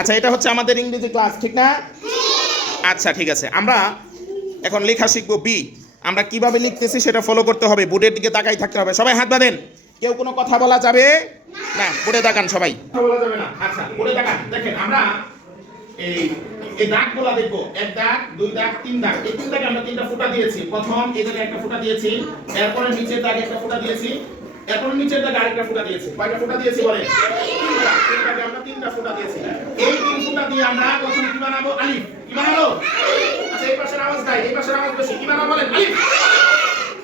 আচ্ছা, এটা হচ্ছে আমাদের ইংরেজি ক্লাস, ঠিক না? আচ্ছা, ঠিক আছে। আমরা এখন লেখা শিখবো বি। আমরা কিভাবে লিখতেছি সেটা ফলো করতে হবে, বোর্ডের দিকে তাকাই থাকতে হবে। সবাই হাত বাঁধেন। কেউ কোনো কথা বলা যাবে না, বোর্ডে তাকান সবাই। কথা বলা যাবে না। আচ্ছা, বোর্ডে তাকান। দেখেন আমরা এই এই দাগগুলো দেখবো, এক দাগ, দুই দাগ, তিন দাগ। এই তিন দাগে আমরা তিনটা ফুটা দিয়েছি। প্রথম এই জায়গায় একটা ফুটা দিয়েছি, এরপরে নিচের দাগে একটা ফুটা দিয়েছি, এরপরে নিচের দাগে আরেকটা ফুটা দিয়েছি। কয়টা ফুটা দিয়েছি বলেন? তিনটা। তিন দাগে আমরা তিনটা ফুটা দিয়েছি। এই তিন ফুটা দিয়ে আমরা প্রথমে কি বানাবো? আলিফ। কি বানাবো? আচ্ছা, এই পাশের আওয়াজ নাই, এই পাশের আওয়াজ বেশি। কি বানাবো বলেন? আলিফ।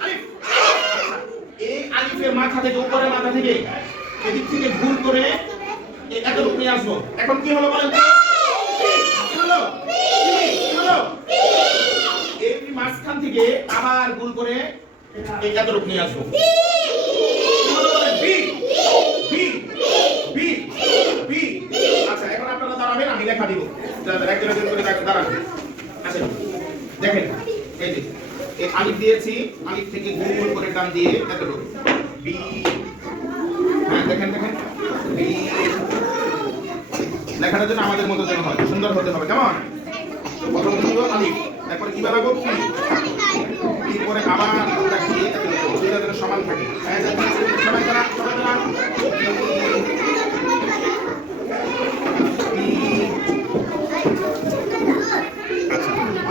আলিফ। আচ্ছা, এই আলিফের মাথা থেকে, উপরের মাথা থেকে এদিক থেকে ভুল করে এতটুকু নিয়ে আসবো। এখন কি হলো বলেন তো? এই মাঝখান থেকে আবার গুল করে এই এতটুকু নিয়ে আসবো। আচ্ছা, এখন আপনারা দাঁড়াবেন, আমি লেখা দিব। একজন একজন করে দাঁড়াবেন। আচ্ছা, দেখেন এই যে এই আলিফ দিয়েছি, আলিফ থেকে গোল গোল করে টান দিয়ে এতটুকু বি। হ্যাঁ, দেখেন দেখেন বি। লেখাটা যেন আমাদের মতো যেন হয়, সুন্দর হতে হবে। কেমন? প্রথম ছিল আলিফ, তারপরে কি বানাবো? কি। এরপরে আবার রাখি, দুইটা যেন সমান থাকে। সবাই দাঁড়ান, সবাই দাঁড়ান।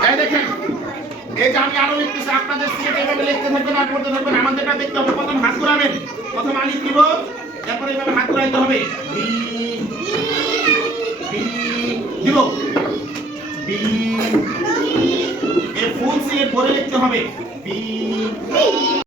এই দেখেন, এই যে আমি আরো লিখতেছি, আপনাদের সিলেট এইভাবে লিখতে থাকবেন আর পড়তে থাকবেন। আমাদেরটা দেখতে হবে। প্রথম হাত ঘোরাবেন, প্রথম আলিফ দিব, তারপরে এইভাবে হাত ঘোরাইতে হবে। বি বি দিব, বি। এই ফুল সিলেট ভরে লিখতে হবে। বি।